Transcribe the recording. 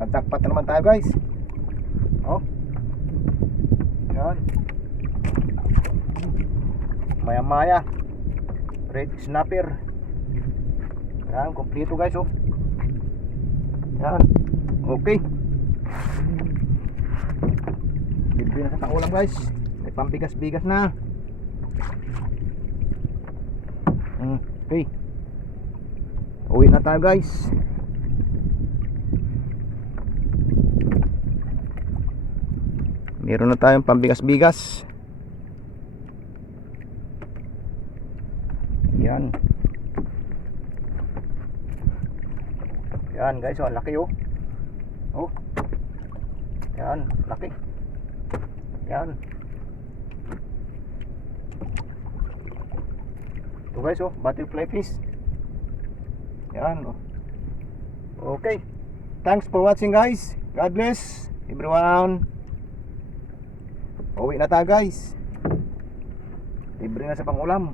Nagtakpat na naman tayo guys. Oh. Yan. Maya maya red snapper. Yan, kompleto guys oh. Yan. Okay. Libre na sa pangulam guys. May pambigas-bigas na. Okay. Uwi na tayo guys. Meron na tayong pambigas-bigas. Yan. Yan guys, oh, laki oh. Oh. Yan, laki. Yan. Ito guys oh, butterfly fish. Yan oh. Okay. Thanks for watching guys. God bless everyone. Uwi na tayo guys. Libre na sa pangulam.